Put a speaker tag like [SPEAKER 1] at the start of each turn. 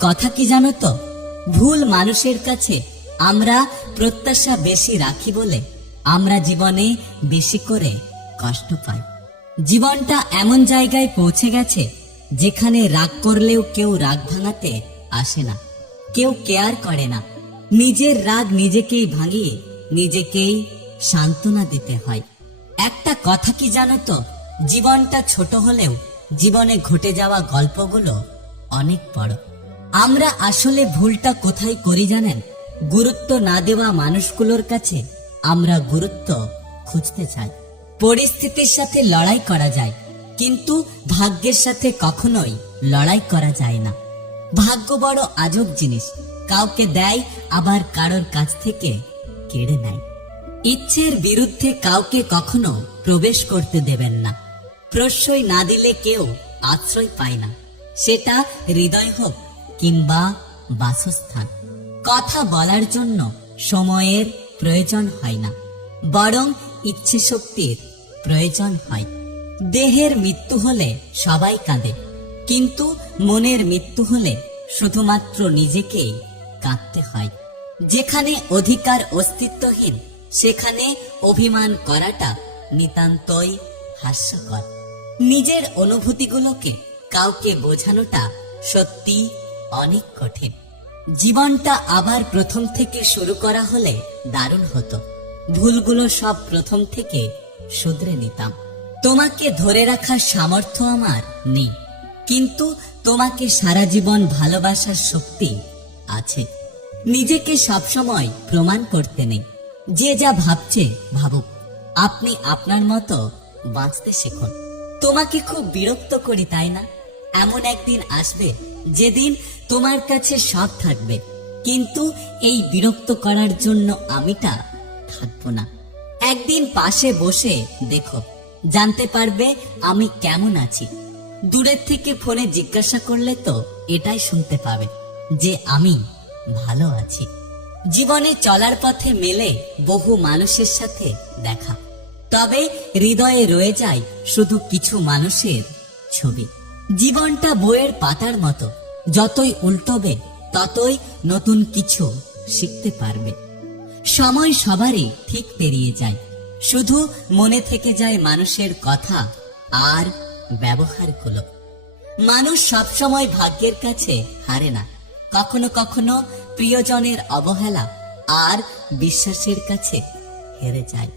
[SPEAKER 1] কথা কি জানো তো? ভুল মানুষের কাছে আমরা প্রত্যাশা বেশি রাখি বলে আমরা জীবনে বেশি করে কষ্ট পাই। জীবনটা এমন জায়গায় পৌঁছে গেছে যেখানে রাগ করলেও কেউ রাগ ভাঙাতে আসে না, কেউ কেয়ার করে না। নিজের রাগ নিজেকেই ভাঙিয়ে নিজেকেই সান্ত্বনা দিতে হয়। একটা কথা কি জানো তো? জীবনটা ছোট হলেও জীবনে ঘটে যাওয়া গল্পগুলো অনেক বড়। আমরা আসলে ভুলটা কোথায় করি জানেন? গুরুত্ব না দেওয়া মানুষগুলোর কাছে আমরা গুরুত্ব খুঁজতে চাই। পরিস্থিতির সাথে লড়াই করা যায়, কিন্তু ভাগ্যের সাথে কখনোই লড়াই করা যায় না। ভাগ্য বড় আজব জিনিস, কাউকে দেয়, আবার কারোর কাছ থেকে কেড়ে নেয়। ইচ্ছের বিরুদ্ধে কাউকে কখনো প্রবেশ করতে দেবেন না। প্রশ্রয় না দিলে কেউ আশ্রয় পায় না। সেটা হৃদয় হোক কিংবা বাসস্থান। কথা বলার জন্য সময়ের প্রয়োজন হয় না, বরং ইচ্ছে শক্তির প্রয়োজন হয়। দেহের মৃত্যু হলে সবাই কাঁদে, কিন্তু মনের মৃত্যু হলে শুধুমাত্র নিজেকেই কাঁদতে হয়। যেখানে অধিকার অস্তিত্বহীন, সেখানে অভিমান করাটা নিতান্তই হাস্যকর। নিজের অনুভূতিগুলোকে কাউকে বোঝানোটা সত্যি অনেক কঠিন। জীবনটা আবার প্রথম থেকে শুরু করা হলে দারুণ হতো। ভুলগুলো সব প্রথম থেকে শুধরে নিতাম। তোমাকে ধরে রাখার সামর্থ্য আমার নেই। কিন্তু তোমাকে সারা জীবন ভালোবাসার শক্তি আছে। নিজেকে সবসময় প্রমাণ করতে নেই। যে যা ভাবছে, ভাবুক। আপনি আপনার মতো বাঁচতে শিখুন। তোমাকে খুব বিরক্ত করি, তাই না? এমন একদিন আসবে, যেদিন তোমার কাছে সব থাকবে। কিন্তু এই বিরক্ত করার জন্য আমিটা থাকব না। একদিন পাশে বসে দেখো, জানতে পারবে আমি কেমন আছি। দূরের থেকে ফোনে জিজ্ঞাসা করলে তো এটাই শুনতে পাবে যে আমি ভালো আছি। জীবনে চলার পথে মেলে বহু মানুষের সাথে দেখা। তবে হৃদয়ে রয়ে যায় শুধু কিছু মানুষের ছবি। জীবনটা বইয়ের পাতার মতো। যতই উল্টোবে, ততই নতুন কিছু শিখতে পারবে। সময় সবারই ঠিক পেরিয়ে যায়। শুধু মনে থেকে যায় মানুষের কথা আর ব্যবহারগুলো। মানুষ সবসময় ভাগ্যের কাছে হারে না। কখনো কখনো প্রিয়জনের অবহেলা আর বিশ্বাসের কাছে হেরে যায়।